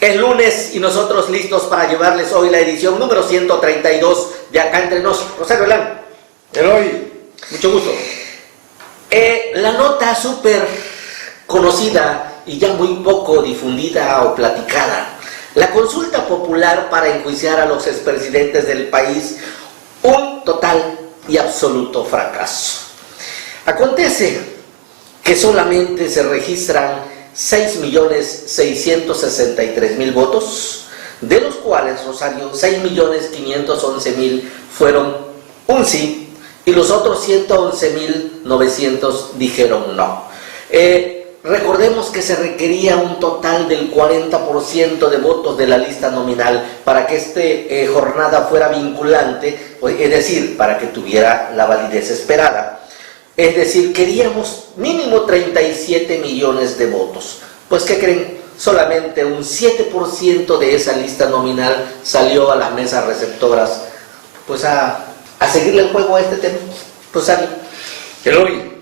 Es lunes y nosotros listos para llevarles hoy la edición número 132 de Acá Entre Nos. Rosario Elán. Eloy, mucho gusto. La nota súper conocida y ya muy poco difundida o platicada. La consulta popular para enjuiciar a los expresidentes del país, un total y absoluto fracaso. Acontece que solamente se registran 6.663.000 votos, de los cuales, Rosario, 6.511.000 fueron un sí y los otros 111.900 dijeron no. Recordemos que se requería un total del 40% de votos de la lista nominal para que esta jornada fuera vinculante, es decir, para que tuviera la validez esperada. Es decir, queríamos mínimo 37 millones de votos. Pues, ¿qué creen? Solamente un 7% de esa lista nominal salió a las mesas receptoras, pues a seguirle el juego a este tema. Pues, ¿sabe? Eloy,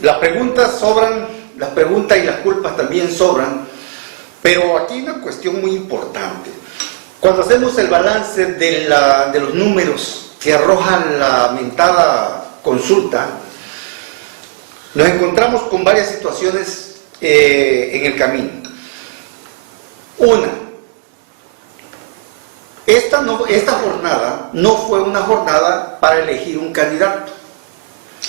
las preguntas sobran, las preguntas y las culpas también sobran, pero aquí hay una cuestión muy importante. Cuando hacemos el balance de los números que arrojan la mentada consulta, nos encontramos con varias situaciones en el camino. Una, esta jornada no fue una jornada para elegir un candidato.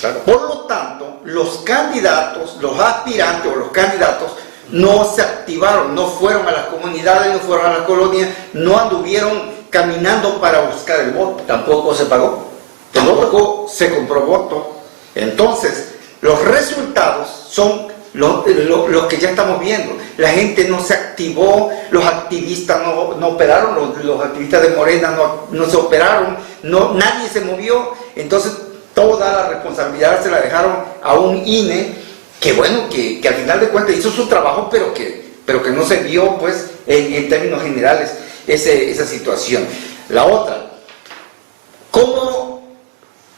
Claro. Por lo tanto, los candidatos, los aspirantes o los candidatos no se activaron, no fueron a las comunidades, no fueron a las colonias, no anduvieron caminando para buscar el voto. Tampoco se pagó. Tampoco se compró voto. Entonces, los resultados son los que ya estamos viendo. La gente no se activó, los activistas no operaron, los activistas de Morena no se operaron, nadie se movió. Entonces, toda la responsabilidad se la dejaron a un INE que, bueno, que al final de cuentas hizo su trabajo, pero que no se vio, pues, en términos generales, esa situación. La otra, ¿cómo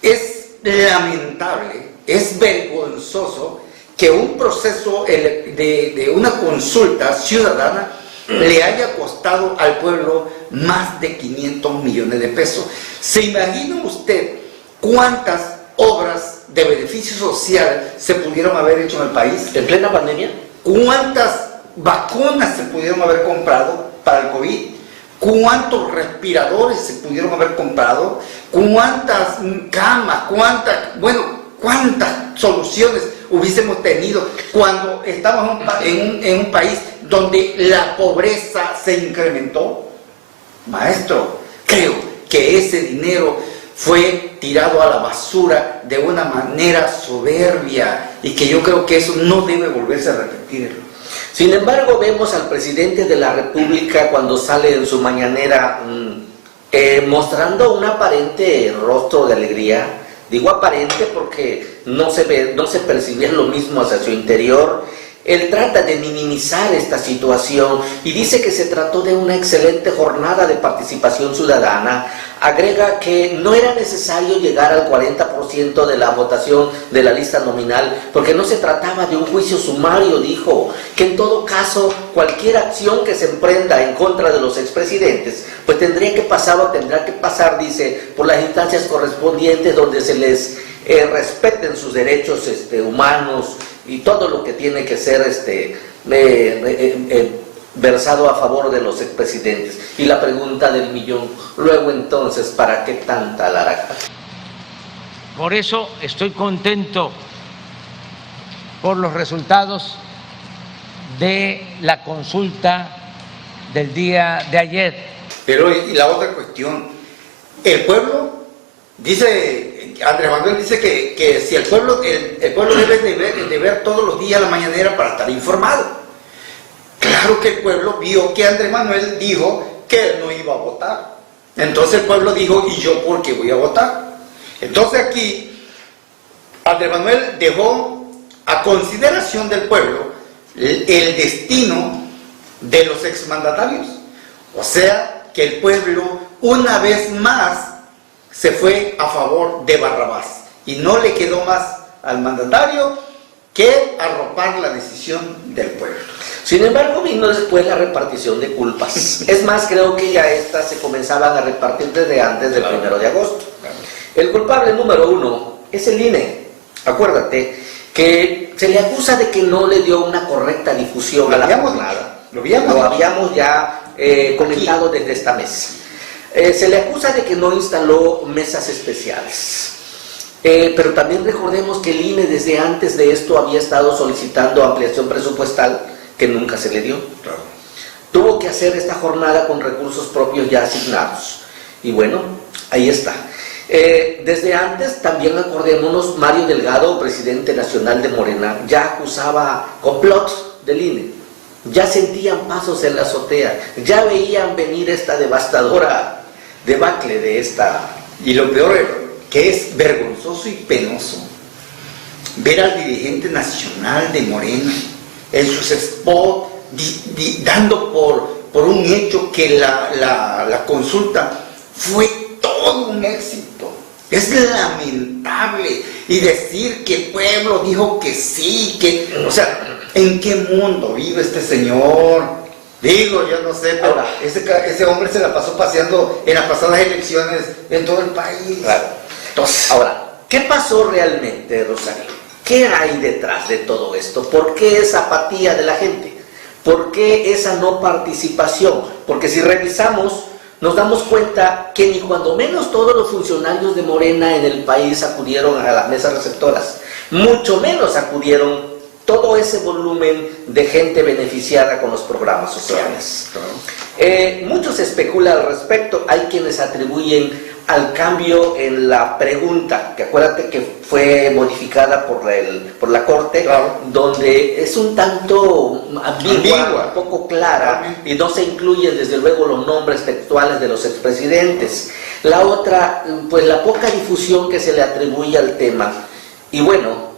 es lamentable, es vergonzoso que un proceso de una consulta ciudadana le haya costado al pueblo más de 500 millones de pesos? ¿Se imagina usted cuántas obras de beneficio social se pudieron haber hecho en el país? ¿En plena pandemia? ¿Cuántas vacunas se pudieron haber comprado para el COVID? ¿Cuántos respiradores se pudieron haber comprado? ¿Cuántas camas? ¿Cuántas soluciones hubiésemos tenido cuando estamos en un país donde la pobreza se incrementó? Maestro, creo que ese dinero fue tirado a la basura de una manera soberbia y que yo creo que eso no debe volverse a repetir. Sin embargo, vemos al presidente de la República cuando sale en su mañanera mostrando un aparente rostro de alegría. Digo aparente porque no se percibía lo mismo hacia su interior. Él trata de minimizar esta situación y dice que se trató de una excelente jornada de participación ciudadana. Agrega que no era necesario llegar al 40% de la votación de la lista nominal porque no se trataba de un juicio sumario. Dijo que en todo caso cualquier acción que se emprenda en contra de los expresidentes pues tendrá que pasar, dice, por las instancias correspondientes donde se les respeten sus derechos humanos y todo lo que tiene que ser versado a favor de los expresidentes. Y la pregunta del millón, luego entonces, ¿para qué tanta laraca? Por eso estoy contento por los resultados de la consulta del día de ayer. Pero y la otra cuestión, el pueblo, dice, Andrés Manuel dice que si el pueblo debe de ver todos los días la mañanera para estar informado. Claro que el pueblo vio que Andrés Manuel dijo que él no iba a votar. Entonces el pueblo dijo, ¿y yo por qué voy a votar? Entonces aquí Andrés Manuel dejó a consideración del pueblo el destino de los exmandatarios. O sea, que el pueblo una vez más se fue a favor de Barrabás y no le quedó más al mandatario que arropar la decisión del pueblo. Sin embargo, vino después la repartición de culpas. Es más, creo que ya estas se comenzaban a repartir desde antes del 1 de agosto. El culpable número 1 es el INE. Acuérdate que se le acusa de que no le dio una correcta difusión a la jornada. Lo habíamos ya comentado desde esta mesa. Se le acusa de que no instaló mesas especiales. Pero también recordemos que el INE desde antes de esto había estado solicitando ampliación presupuestal que nunca se le dio. Claro. Tuvo que hacer esta jornada con recursos propios ya asignados. Y bueno, ahí está. Desde antes, también acordémonos, Mario Delgado, presidente nacional de Morena, ya acusaba complot del INE. Ya sentían pasos en la azotea, ya veían venir esta devastadora debacle de esta. Y lo peor que es vergonzoso y penoso ver al dirigente nacional de Morena en sus spots dando por un hecho que la consulta fue todo un éxito. Es lamentable. Y decir que el pueblo dijo que sí, o sea, ¿en qué mundo vive este señor? Digo, yo no sé, pero ahora, ese hombre se la pasó paseando en las pasadas elecciones en todo el país. Claro. Entonces, ahora, ¿qué pasó realmente, Rosario? ¿Qué hay detrás de todo esto? ¿Por qué esa apatía de la gente? ¿Por qué esa no participación? Porque si revisamos, nos damos cuenta que ni cuando menos todos los funcionarios de Morena en el país acudieron a las mesas receptoras, mucho menos acudieron todo ese volumen de gente beneficiada con los programas sociales. Mucho se especula al respecto, hay quienes atribuyen al cambio en la pregunta, que acuérdate que fue modificada por la Corte, claro, donde es un tanto ambigua, poco clara, y no se incluyen desde luego los nombres textuales de los expresidentes. La otra, pues la poca difusión que se le atribuye al tema. Y bueno,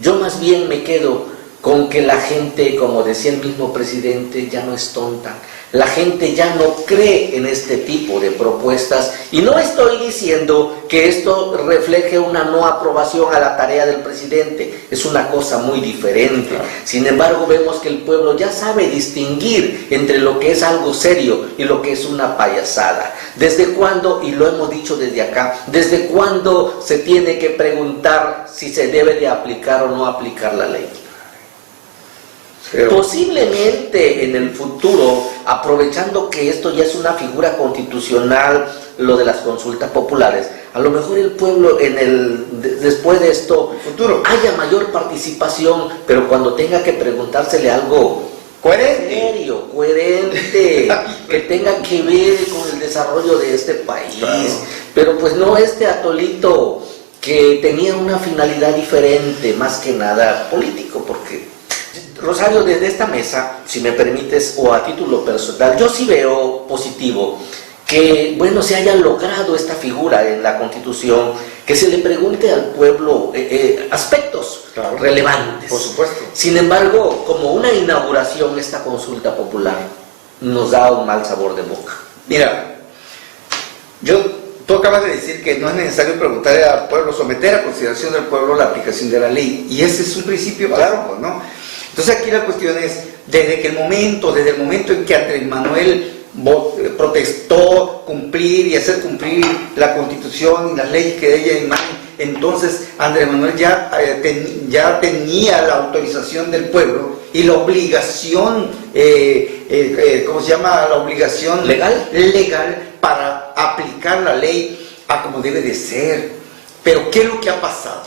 yo más bien me quedo con que la gente, como decía el mismo presidente, ya no es tonta. La gente ya no cree en este tipo de propuestas, y no estoy diciendo que esto refleje una no aprobación a la tarea del presidente, es una cosa muy diferente. Sin embargo, vemos que el pueblo ya sabe distinguir entre lo que es algo serio y lo que es una payasada. ¿Desde cuándo, y lo hemos dicho desde acá, desde cuándo se tiene que preguntar si se debe de aplicar o no aplicar la ley? Posiblemente en el futuro, aprovechando que esto ya es una figura constitucional, lo de las consultas populares, a lo mejor el pueblo después de esto futuro haya mayor participación, pero cuando tenga que preguntársele algo serio, coherente, que tenga que ver con el desarrollo de este país. Claro. Pero pues no este atolito que tenía una finalidad diferente, más que nada político, porque Rosario, desde esta mesa, si me permites, o a título personal, yo sí veo positivo que, bueno, se haya logrado esta figura en la Constitución, que se le pregunte al pueblo aspectos relevantes. Por supuesto. Sin embargo, como una inauguración, esta consulta popular nos da un mal sabor de boca. Mira, tú acabas de decir que no es necesario preguntarle al pueblo, someter a consideración del pueblo la aplicación de la ley, y ese es un principio básico, ¿no? Entonces aquí la cuestión es, desde el momento en que Andrés Manuel protestó cumplir y hacer cumplir la Constitución y las leyes que de ella emanan, entonces Andrés Manuel ya tenía la autorización del pueblo y la obligación, ¿cómo se llama? La obligación legal para aplicar la ley a como debe de ser. Pero ¿qué es lo que ha pasado?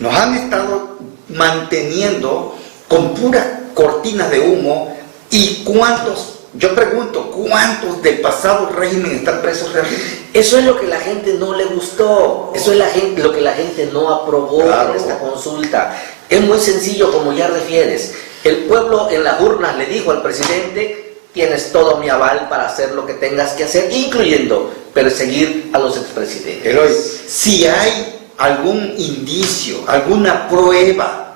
Nos han estado manteniendo con puras cortinas de humo, y yo pregunto, ¿cuántos del pasado régimen están presos realmente? Eso es lo que la gente no le gustó, eso es lo que la gente no aprobó en esta consulta. Es muy sencillo, como ya refieres. El pueblo en las urnas le dijo al presidente: tienes todo mi aval para hacer lo que tengas que hacer, incluyendo perseguir a los expresidentes. Eloy, si hay algún indicio, alguna prueba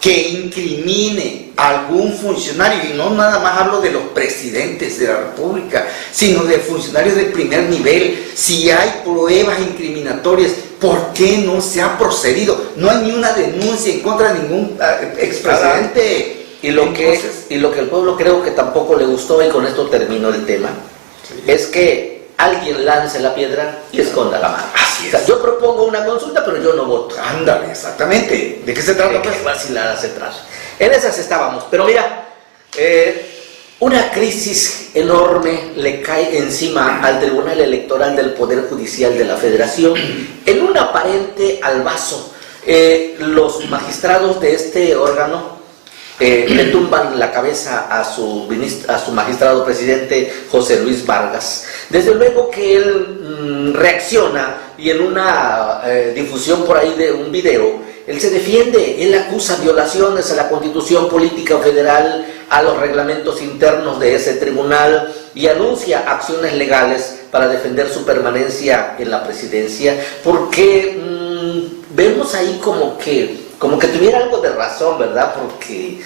que incrimine a algún funcionario, y no nada más hablo de los presidentes de la República, sino de funcionarios de primer nivel, si hay pruebas incriminatorias, ¿por qué no se ha procedido? No hay ni una denuncia en contra de ningún expresidente. Y lo que el pueblo creo que tampoco le gustó, y con esto termino el tema, es que alguien lance la piedra y esconda la mano. Así es. O sea, yo propongo una consulta, pero yo no voto. Ándale, exactamente. ¿De qué se trata? ¿Qué vacilada se trata? En esas estábamos. Pero mira, una crisis enorme le cae encima al Tribunal Electoral del Poder Judicial de la Federación en un aparente albazo. Los magistrados de este órgano le tumban la cabeza a su magistrado presidente José Luis Vargas. Desde luego que él reacciona, y en una difusión por ahí de un video, él se defiende, él acusa violaciones a la Constitución Política Federal, a los reglamentos internos de ese tribunal, y anuncia acciones legales para defender su permanencia en la presidencia, porque vemos ahí como que tuviera algo de razón, ¿verdad? Porque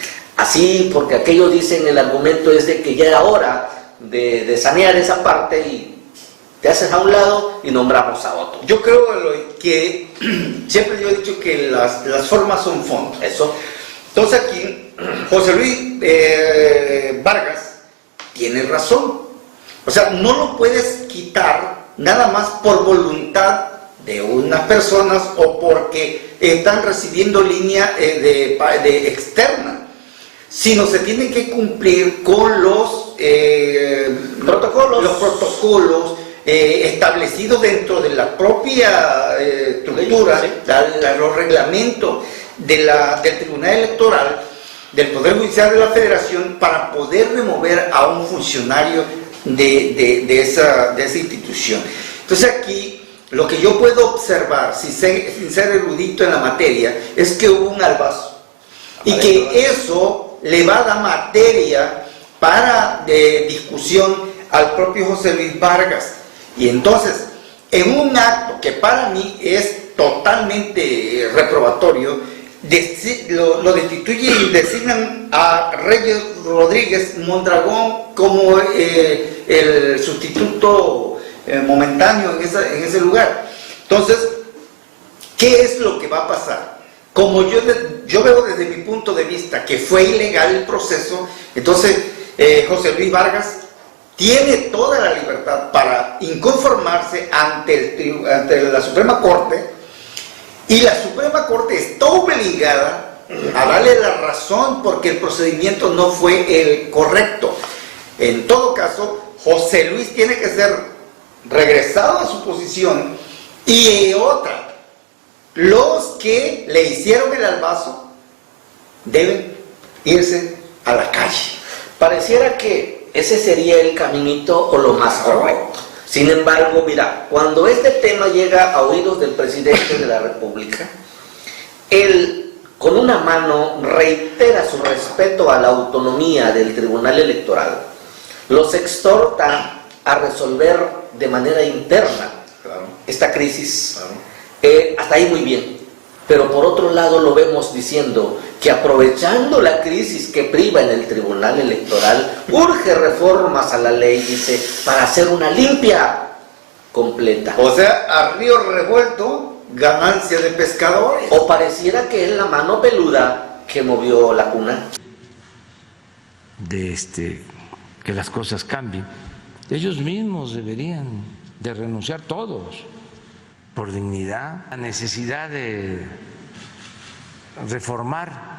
aquello dicen, el argumento es de que ya era hora de sanear esa parte, y te haces a un lado y nombramos a otro. Yo creo que siempre yo he dicho que las formas son fondos. Eso. Entonces aquí José Luis Vargas tiene razón. O sea, no lo puedes quitar nada más por voluntad de unas personas o porque están recibiendo línea de externa, sino se tiene que cumplir con los protocolos establecidos dentro de la propia estructura, sí. Los reglamentos del Tribunal Electoral, del Poder Judicial de la Federación, para poder remover a un funcionario de esa institución. Entonces aquí lo que yo puedo observar, sin ser erudito en la materia, es que hubo un albazo, y que eso le va a dar materia para discusión al propio José Luis Vargas. Y entonces, en un acto que para mí es totalmente reprobatorio, lo destituye y designan a Reyes Rodríguez Mondragón como el sustituto momentáneo en ese lugar. Entonces, ¿qué es lo que va a pasar? Como yo veo desde mi punto de vista que fue ilegal el proceso, entonces José Luis Vargas tiene toda la libertad para inconformarse ante la Suprema Corte, y la Suprema Corte está obligada a darle la razón porque el procedimiento no fue el correcto. En todo caso, José Luis tiene que ser regresado a su posición, y otra, los que le hicieron el albazo deben irse a la calle. Pareciera que ese sería el caminito o lo más correcto. Sin embargo, mira, cuando este tema llega a oídos del presidente de la República, él con una mano reitera su respeto a la autonomía del Tribunal Electoral, los exhorta a resolver de manera interna esta crisis. Hasta ahí muy bien. Pero por otro lado lo vemos diciendo que, aprovechando la crisis que priva en el Tribunal Electoral, urge reformas a la ley, dice, para hacer una limpia completa. O sea, a río revuelto, ganancia de pescadores. O pareciera que es la mano peluda que movió la cuna. Que las cosas cambien. Ellos mismos deberían de renunciar todos, por dignidad, la necesidad de reformar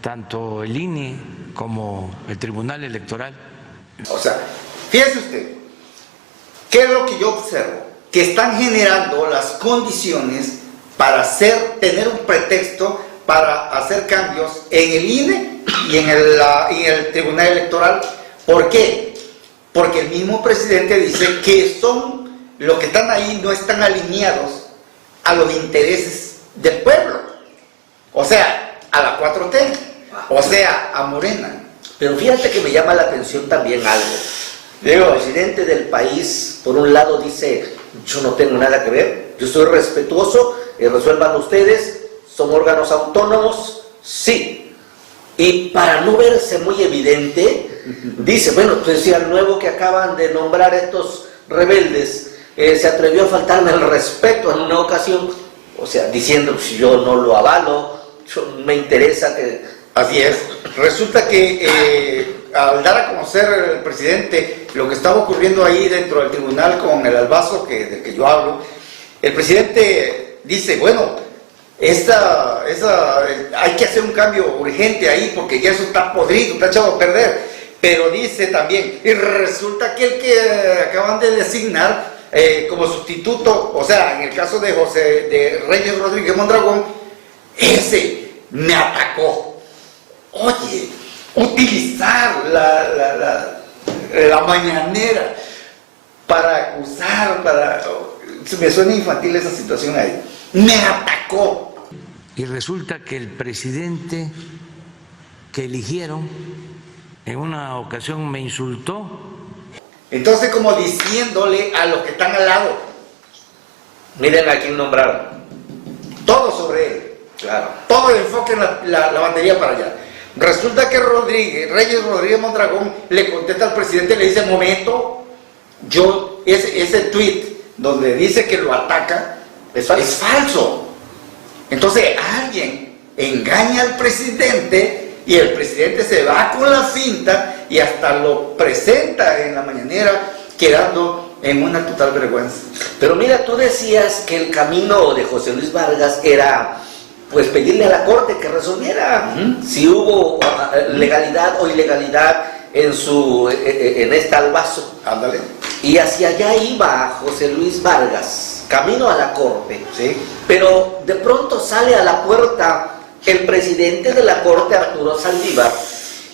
tanto el INE como el Tribunal Electoral. O sea, fíjese usted, ¿qué es lo que yo observo? Que están generando las condiciones para tener un pretexto para hacer cambios en el INE y en el Tribunal Electoral. ¿Por qué? Porque el mismo presidente dice que los que están ahí no están alineados a los intereses del pueblo, o sea, a la 4T, o sea, a Morena. Pero fíjate que me llama la atención también algo. El presidente del país, por un lado, dice: yo no tengo nada que ver, yo soy respetuoso, resuelvan ustedes, son órganos autónomos, Sí. Y para no verse muy evidente, dice, bueno, entonces si al nuevo que acaban de nombrar estos rebeldes se atrevió a faltarme el respeto en una ocasión, o sea, diciendo, si yo no lo avalo, me interesa que... Así es. Resulta que al dar a conocer el presidente lo que estaba ocurriendo ahí dentro del tribunal con el albazo del que yo hablo, el presidente dice, bueno, hay que hacer un cambio urgente ahí porque ya eso está podrido, está echado a perder. Pero dice también, y resulta que el que acaban de designar como sustituto, o sea, en el caso de Reyes Rodríguez Mondragón, ese me atacó. Oye, utilizar la mañanera para acusar, me suena infantil esa situación ahí. Me atacó. Y resulta que el presidente que eligieron en una ocasión me insultó. Entonces, como diciéndole a los que están al lado, Miren a quién nombraron. todo sobre él. Claro. Todo el enfoque en la batería para allá. Resulta que Reyes Rodríguez Mondragón le contesta al presidente y le dice, momento, ese tweet donde dice que lo ataca es falso. Entonces alguien engaña al presidente y el presidente se va con la finta y hasta lo presenta en la mañanera quedando en una total vergüenza. Pero mira, tú decías que el camino de José Luis Vargas era pues pedirle a la Corte que resolviera si hubo legalidad o ilegalidad en este albazo. Ándale. Y hacia allá iba José Luis Vargas, camino a la Corte. Sí. Pero de pronto sale a la puerta el presidente de la Corte, Arturo Saldívar,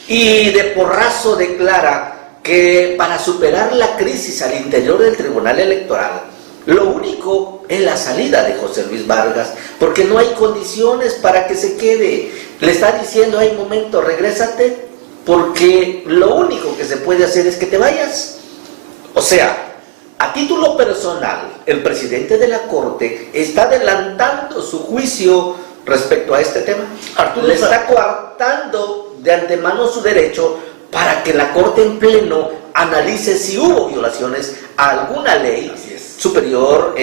y de porrazo declara que para superar la crisis al interior del Tribunal Electoral, lo único es la salida de José Luis Vargas, porque no hay condiciones para que se quede. Le está diciendo, hay momento, regrésate, porque lo único que se puede hacer es que te vayas. O sea, a título personal, el presidente de la Corte está adelantando su juicio respecto a este tema. Arturo le está coartando de antemano su derecho para que la Corte en pleno analice si hubo violaciones a alguna ley superior,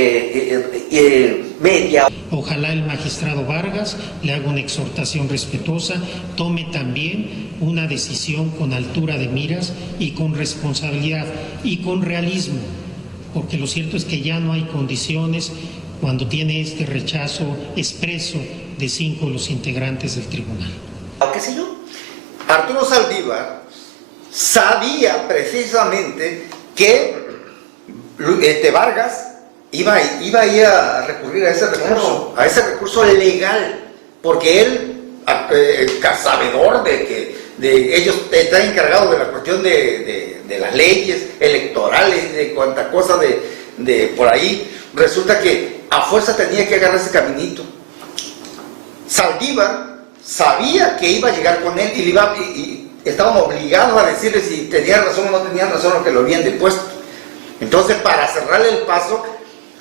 media. Ojalá el magistrado Vargas le haga una exhortación respetuosa, tome también una decisión con altura de miras y con responsabilidad y con realismo, porque lo cierto es que ya no hay condiciones cuando tiene este rechazo expreso de 5 de los integrantes del tribunal. ¿Qué sé yo? Arturo Saldívar sabía precisamente que Vargas iba a ir a recurrir a ese recurso, a ese recurso legal, porque él, sabedor de que ellos están encargados de la cuestión de las leyes electorales, de cuanta cosa de por ahí, resulta que a fuerza tenía que agarrar ese caminito. Saldívar sabía que iba a llegar con él y estaban obligados a decirle si tenía razón o no tenía razón lo que lo habían depuesto. Entonces, para cerrarle el paso,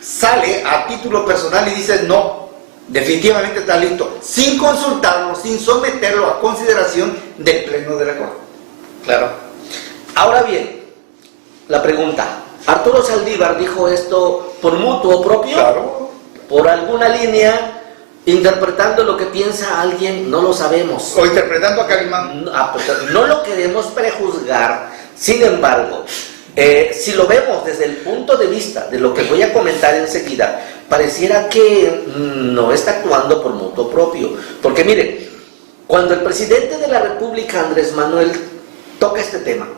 sale a título personal y dice, no, definitivamente está listo, sin consultarlo, sin someterlo a consideración del Pleno de la Corte. Claro. Ahora bien, la pregunta, ¿Arturo Saldívar dijo esto por mutuo propio? Claro. ¿Por alguna línea? Interpretando lo que piensa alguien, no lo sabemos. O interpretando a Calimán. No lo queremos prejuzgar, sin embargo, si lo vemos desde el punto de vista de lo que voy a comentar enseguida, pareciera que no está actuando por mutuo propio. Porque mire, cuando el presidente de la República, Andrés Manuel, toca este tema,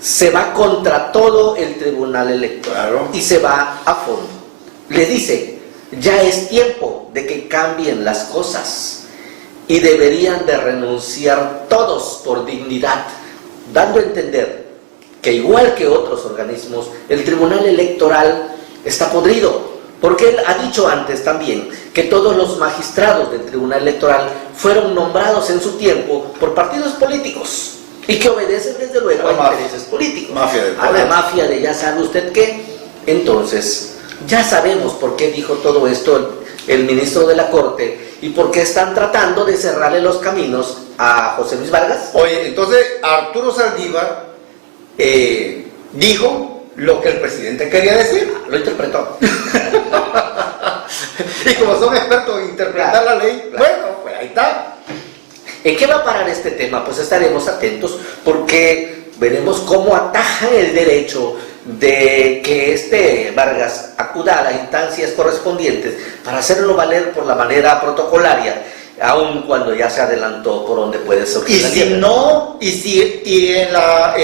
se va contra todo el Tribunal Electoral. Claro. Y se va a fondo. Le dice, ya es tiempo de que cambien las cosas y deberían de renunciar todos por dignidad, dando a entender que igual que otros organismos, el Tribunal Electoral está podrido, porque él ha dicho antes también que todos los magistrados del Tribunal Electoral fueron nombrados en su tiempo por partidos políticos y que obedecen desde luego a intereses políticos, a la mafia de ya sabe usted qué. Entonces, ya sabemos por qué dijo todo esto el ministro de la Corte y porque están tratando de cerrarle los caminos a José Luis Vargas. Oye, entonces Arturo Saldívar dijo lo que el presidente quería decir. Lo interpretó. Y como son expertos en interpretar la ley, bueno, pues ahí está. ¿En qué va a parar este tema? Pues estaremos atentos porque veremos cómo atajan el derecho de que Vargas acuda a las instancias correspondientes para hacerlo valer por la manera protocolaria, aun cuando ya se adelantó por donde puede surgir. Y si no, y en la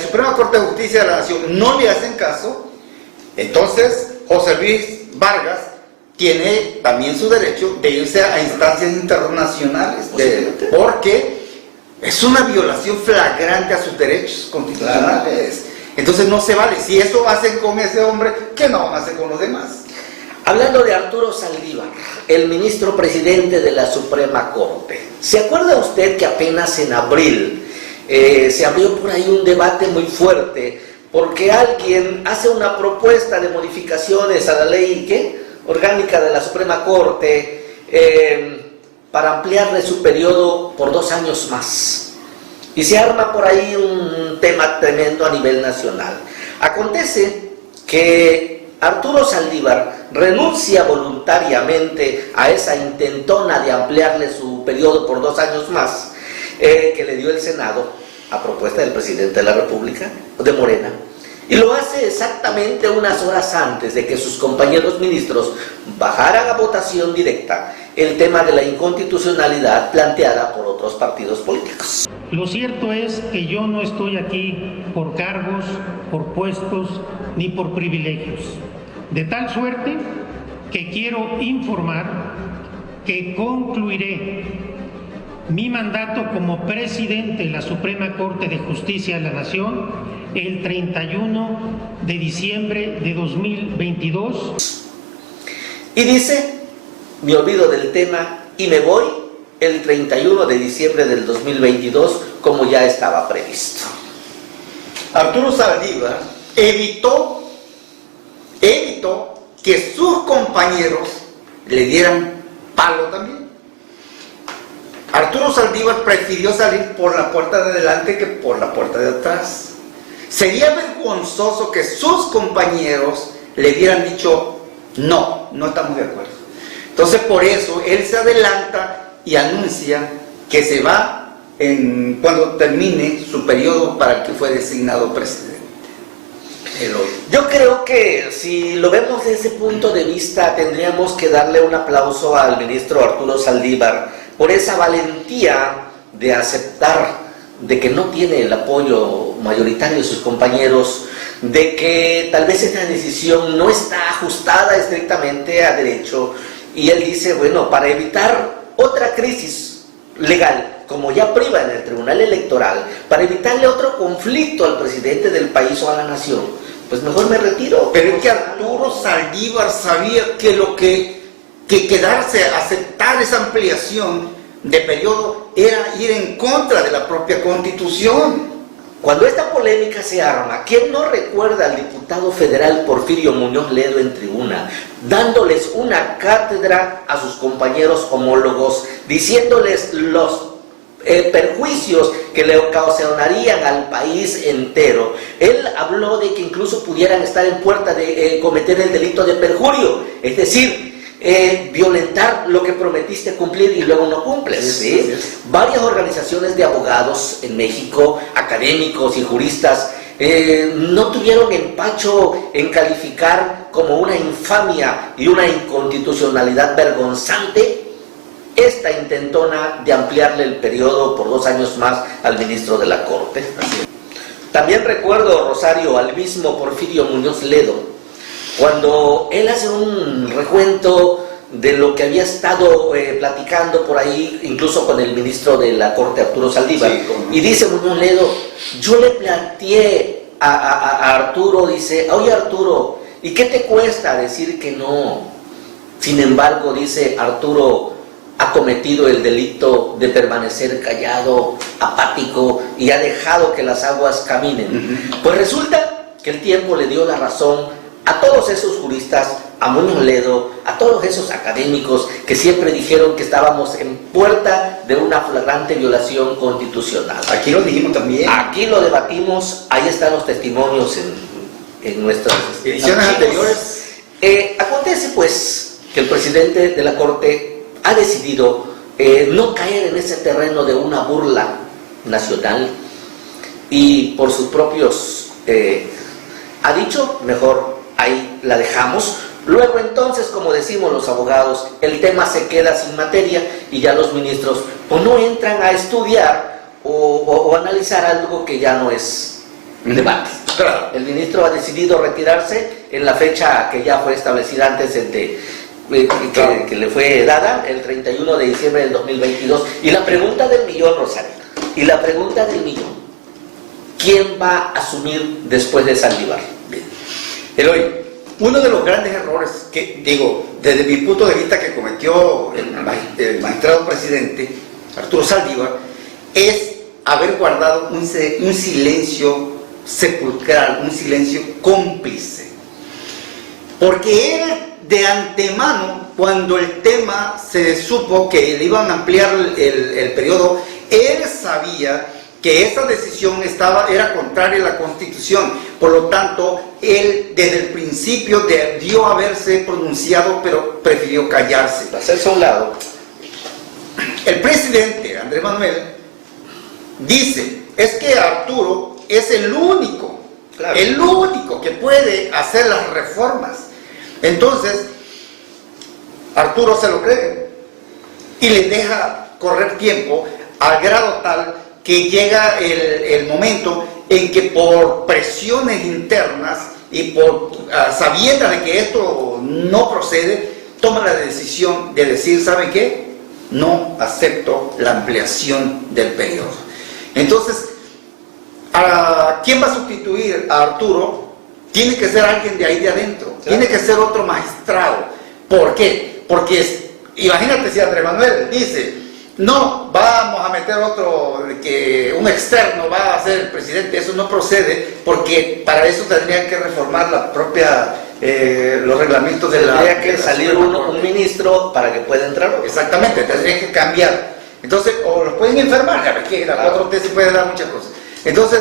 Suprema Corte de Justicia de la Nación no le hacen caso, entonces José Luis Vargas tiene también su derecho de irse a instancias internacionales, porque es una violación flagrante a sus derechos constitucionales. Claro. Entonces no se vale. Si eso hacen con ese hombre, ¿qué no van a hacer con los demás? Hablando de Arturo Saldívar, el ministro presidente de la Suprema Corte, ¿se acuerda usted que apenas en abril se abrió por ahí un debate muy fuerte porque alguien hace una propuesta de modificaciones a la ley orgánica de la Suprema Corte para ampliarle su periodo por 2 años más? Y se arma por ahí un tema tremendo a nivel nacional. Acontece que Arturo Saldívar renuncia voluntariamente a esa intentona de ampliarle su periodo por 2 años más que le dio el Senado a propuesta del presidente de la República, de Morena, y lo hace exactamente unas horas antes de que sus compañeros ministros bajaran a votación directa el tema de la inconstitucionalidad planteada por otros partidos políticos. Lo cierto es que yo no estoy aquí por cargos, por puestos, ni por privilegios. De tal suerte que quiero informar que concluiré mi mandato como presidente de la Suprema Corte de Justicia de la Nación el 31 de diciembre de 2022. Y dice, me olvido del tema y me voy el 31 de diciembre del 2022, como ya estaba previsto. Arturo Saldívar evitó que sus compañeros le dieran palo también. Arturo Saldívar prefirió salir por la puerta de adelante que por la puerta de atrás. Sería vergonzoso que sus compañeros le hubieran dicho no estamos de acuerdo. Entonces por eso él se adelanta y anuncia que se va cuando termine su periodo para el que fue designado presidente. Yo creo que si lo vemos desde ese punto de vista tendríamos que darle un aplauso al ministro Arturo Saldívar por esa valentía de aceptar de que no tiene el apoyo mayoritario de sus compañeros, de que tal vez esta decisión no está ajustada estrictamente a derecho, y él dice, bueno, para evitar otra crisis legal, como ya priva en el Tribunal Electoral, para evitarle otro conflicto al presidente del país o a la nación, pues mejor me retiro. Pero es que Arturo Saldívar sabía que quedarse, aceptar esa ampliación de periodo era ir en contra de la propia Constitución. Cuando esta polémica se arma, ¿quién no recuerda al diputado federal Porfirio Muñoz Ledo en tribuna, dándoles una cátedra a sus compañeros homólogos, diciéndoles los perjuicios que le ocasionarían al país entero? Él habló de que incluso pudieran estar en puerta de cometer el delito de perjurio, es decir, violentar lo que prometiste cumplir y luego no cumples, ¿sí? Varias organizaciones de abogados en México, académicos y juristas, no tuvieron empacho en calificar como una infamia y una inconstitucionalidad vergonzante esta intentona de ampliarle el periodo por 2 años más al ministro de la Corte. También recuerdo, Rosario, al mismo Porfirio Muñoz Ledo, cuando él hace un recuento de lo que había estado platicando por ahí, incluso con el ministro de la Corte, Arturo Saldívar, y dice Muñoz Ledo, yo le planteé a Arturo, dice, oye Arturo, ¿y qué te cuesta decir que no? Sin embargo, dice Arturo, ha cometido el delito de permanecer callado, apático, y ha dejado que las aguas caminen. Pues resulta que el tiempo le dio la razón a todos esos juristas a Muñoz Ledo, a todos esos académicos que siempre dijeron que estábamos en puerta de una flagrante violación constitucional. Aquí lo dijimos también. Aquí lo debatimos, ahí están los testimonios en nuestras ediciones anteriores. Acontece pues que el presidente de la Corte ha decidido no caer en ese terreno de una burla nacional y por sus propios ha dicho, mejor ahí la dejamos. Luego entonces, como decimos los abogados, el tema se queda sin materia y ya los ministros pues no entran a estudiar o analizar algo que ya no es debate. Claro. El ministro ha decidido retirarse en la fecha que ya fue establecida antes que le fue dada, el 31 de diciembre del 2022. Y la pregunta del millón, Rosario, y la pregunta del millón, ¿quién va a asumir después de Saldívar? Eloy, uno de los grandes errores que, digo, desde mi punto de vista que cometió el magistrado presidente, Arturo Saldívar, es haber guardado un silencio sepulcral, un silencio cómplice. Porque él, de antemano, cuando el tema se supo que le iban a ampliar el periodo, él sabía que esa decisión era contraria a la Constitución. Por lo tanto, él desde el principio debió haberse pronunciado, pero prefirió callarse. Hacerse a un lado. El presidente, Andrés Manuel, dice, es que Arturo es el único que puede hacer las reformas. Entonces, Arturo se lo cree y le deja correr tiempo al grado tal que llega el momento en que por presiones internas y por sabiendas de que esto no procede, toma la decisión de decir, ¿saben qué? No acepto la ampliación del periodo. Entonces, ¿quién va a sustituir a Arturo? Tiene que ser alguien de ahí de adentro, claro. Tiene que ser otro magistrado. ¿Por qué? Porque imagínate si Andrés Manuel dice, no, vamos a meter otro, que un externo va a ser el presidente, eso no procede, porque para eso tendrían que reformar la propia, los reglamentos de la... Tendría que salir un ministro para que pueda entrar. Exactamente, tendría que cambiar. Entonces, o los pueden enfermar, ya ves que la 4T se puede dar muchas cosas. Entonces,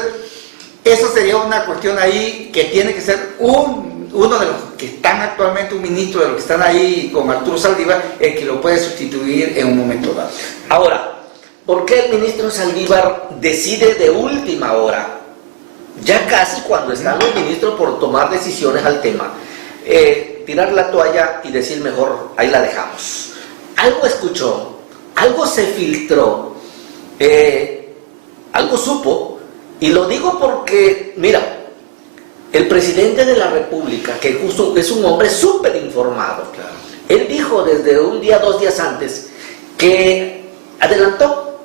eso sería una cuestión ahí que tiene que ser uno de los que están actualmente, un ministro de los que están ahí con Arturo Saldívar, el que lo puede sustituir en un momento dado. Ahora, ¿por qué el ministro Saldívar decide de última hora, ya casi cuando están los ministros por tomar decisiones al tema, tirar la toalla y decir mejor, ahí la dejamos? Algo escuchó, algo se filtró, algo supo, y lo digo porque, mira, el presidente de la República, que justo es un hombre súper informado, claro, él dijo desde un día, 2 días antes, que adelantó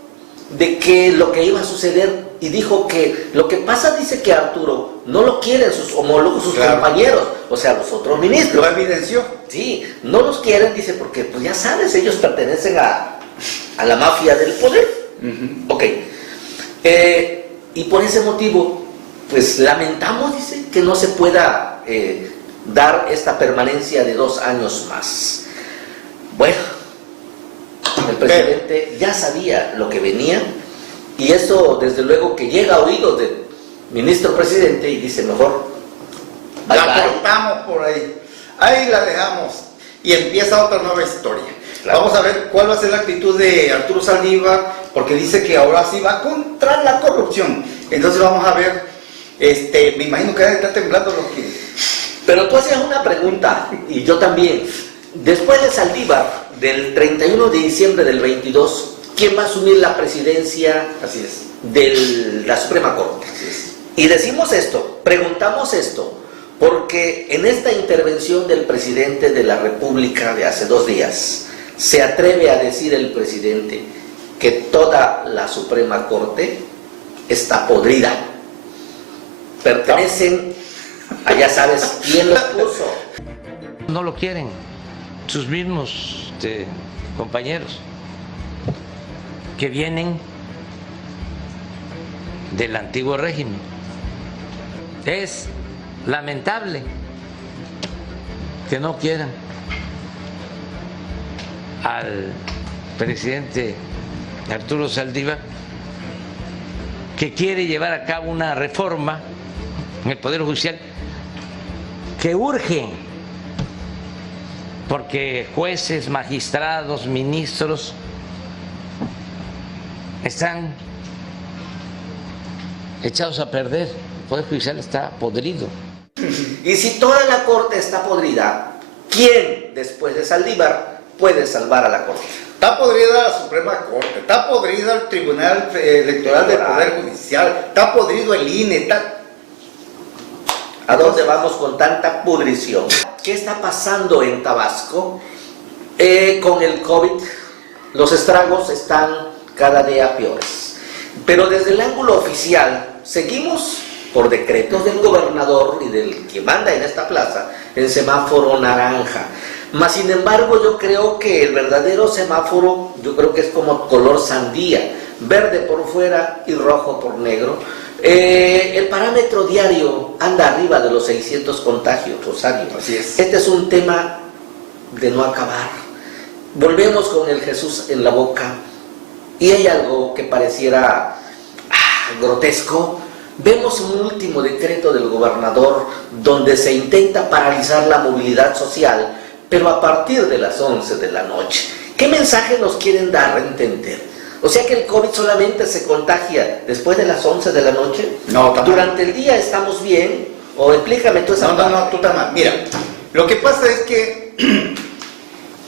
de que lo que iba a suceder y dijo que lo que pasa, dice que Arturo no lo quieren sus homólogos, sus claro, compañeros, o sea, los otros ministros. Lo evidenció. Sí, no los quieren, dice, porque pues ya sabes, ellos pertenecen a la mafia del poder. Ok. Y por ese motivo, pues lamentamos, dice, que no se pueda dar esta permanencia de 2 años más. Bueno, el presidente ya sabía lo que venía y eso desde luego que llega a oídos del ministro presidente y dice mejor, bye, la bye. cortamos por ahí la dejamos y empieza otra nueva historia. Claro. Vamos a ver cuál va a ser la actitud de Arturo Saldívar, porque dice que ahora sí va contra la corrupción. Entonces vamos a ver, me imagino que está temblando lo que... Pero tú hacías una pregunta, y yo también. Después de Saldívar, del 31 de diciembre del 22, ¿quién va a asumir la presidencia? Así es. De la Suprema Corte? Así es. Y decimos esto, preguntamos esto, porque en esta intervención del presidente de la República de hace 2 días, se atreve a decir el presidente que toda la Suprema Corte está podrida. Pertenecen a ya sabes quién los puso. No lo quieren sus mismos compañeros que vienen del antiguo régimen. Es lamentable que no quieran al presidente Arturo Saldívar, que quiere llevar a cabo una reforma en el Poder Judicial que urge, porque jueces, magistrados, ministros están echados a perder. El Poder Judicial está podrido. Y si toda la Corte está podrida, ¿quién después de Saldívar puede salvar a la Corte? Está podrida la Suprema Corte, está podrida el Tribunal Electoral del Poder Judicial, está podrido el INE, está... ¿A dónde vamos con tanta pudrición? ¿Qué está pasando en Tabasco con el COVID? Los estragos están cada día peores. Pero desde el ángulo oficial, seguimos por decretos del gobernador y del que manda en esta plaza, en semáforo naranja. Mas, sin embargo, yo creo que el verdadero semáforo, yo creo que es como color sandía, verde por fuera y rojo por negro. El parámetro diario anda arriba de los 600 contagios, Rosario. Así es. Este es un tema de no acabar. Volvemos con el Jesús en la boca y hay algo que pareciera grotesco. Vemos un último decreto del gobernador donde se intenta paralizar la movilidad social, pero a partir de las 11 de la noche. ¿Qué mensaje nos quieren dar a entender? O sea que el COVID solamente se contagia después de las 11 de la noche. No, tampoco. Durante el día estamos bien. O explícame tú esa parte. No, tú estás mal. Mira, lo que pasa es que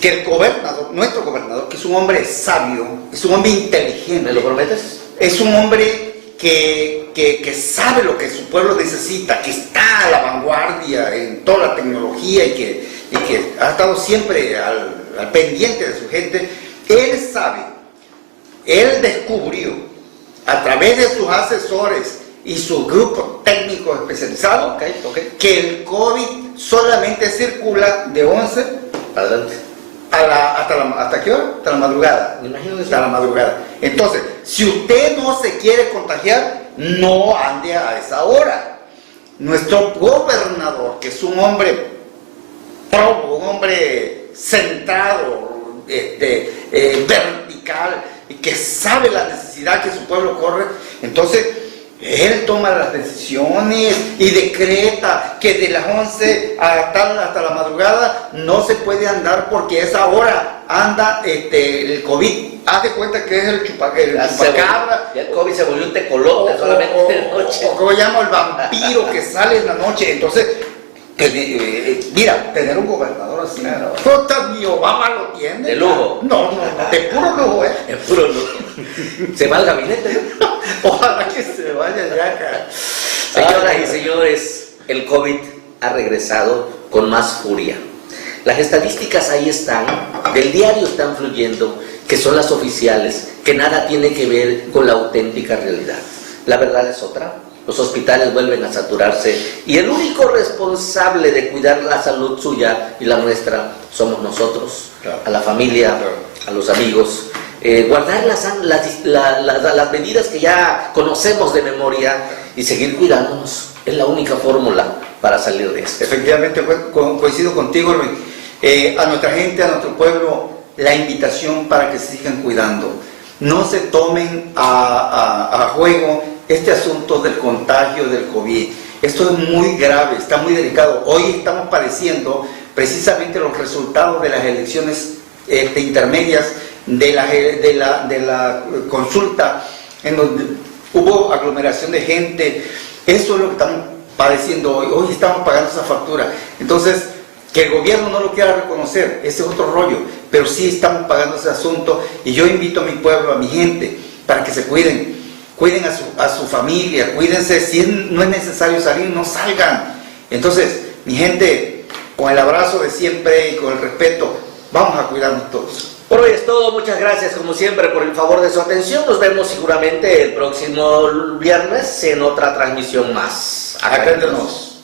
el gobernador, nuestro gobernador, que es un hombre sabio, es un hombre inteligente. ¿Me lo prometes? Es un hombre que sabe lo que su pueblo necesita, que está a la vanguardia en toda la tecnología y que ha estado siempre al pendiente de su gente. Él sabe, él descubrió a través de sus asesores y su grupo técnico especializado que el COVID solamente circula de 11 adelante ¿hasta qué hora? Hasta la madrugada. Me imagino que sí. Hasta la madrugada. Entonces, si usted no se quiere contagiar, no ande a esa hora. Nuestro gobernador, que es un hombre probo, un hombre centrado, vertical, y que sabe la necesidad que su pueblo corre, entonces él toma las decisiones y decreta que de las 11 hasta la madrugada no se puede andar porque a esa hora anda el COVID. Haz de cuenta que es el chupacabra. Ya el COVID se volvió un tecolote solamente de noche. O como llamo el vampiro que sale en la noche. Entonces, mira, tener un gobernador así, puta, ni Obama lo tiene. De lujo. No, de puro lujo, Es puro lujo. Se va al gabinete. Ojalá que se vaya ya acá. Señoras y señores, el COVID ha regresado con más furia. Las estadísticas ahí están, del diario están fluyendo, que son las oficiales, que nada tiene que ver con la auténtica realidad. La verdad es otra. Los hospitales vuelven a saturarse y el único responsable de cuidar la salud suya y la nuestra somos nosotros, claro, a la familia, claro, a los amigos. Guardar las medidas que ya conocemos de memoria y seguir cuidándonos es la única fórmula para salir de esto. Efectivamente, coincido contigo, Luis. A nuestra gente, a nuestro pueblo, la invitación para que se sigan cuidando. No se tomen a juego este asunto del contagio del COVID. Esto es muy grave, está muy delicado. Hoy estamos padeciendo precisamente los resultados de las elecciones intermedias de la consulta, en donde hubo aglomeración de gente. Eso es lo que estamos padeciendo hoy. Hoy estamos pagando esa factura. Entonces, que el gobierno no lo quiera reconocer, ese es otro rollo, pero sí estamos pagando ese asunto. Y yo invito a mi pueblo, a mi gente, para que se cuiden a su familia, cuídense. Si no es necesario salir, no salgan. Entonces, mi gente, con el abrazo de siempre y con el respeto, vamos a cuidarnos todos. Por hoy es todo, muchas gracias como siempre por el favor de su atención. Nos vemos seguramente el próximo viernes en otra transmisión más. Acá entre nos.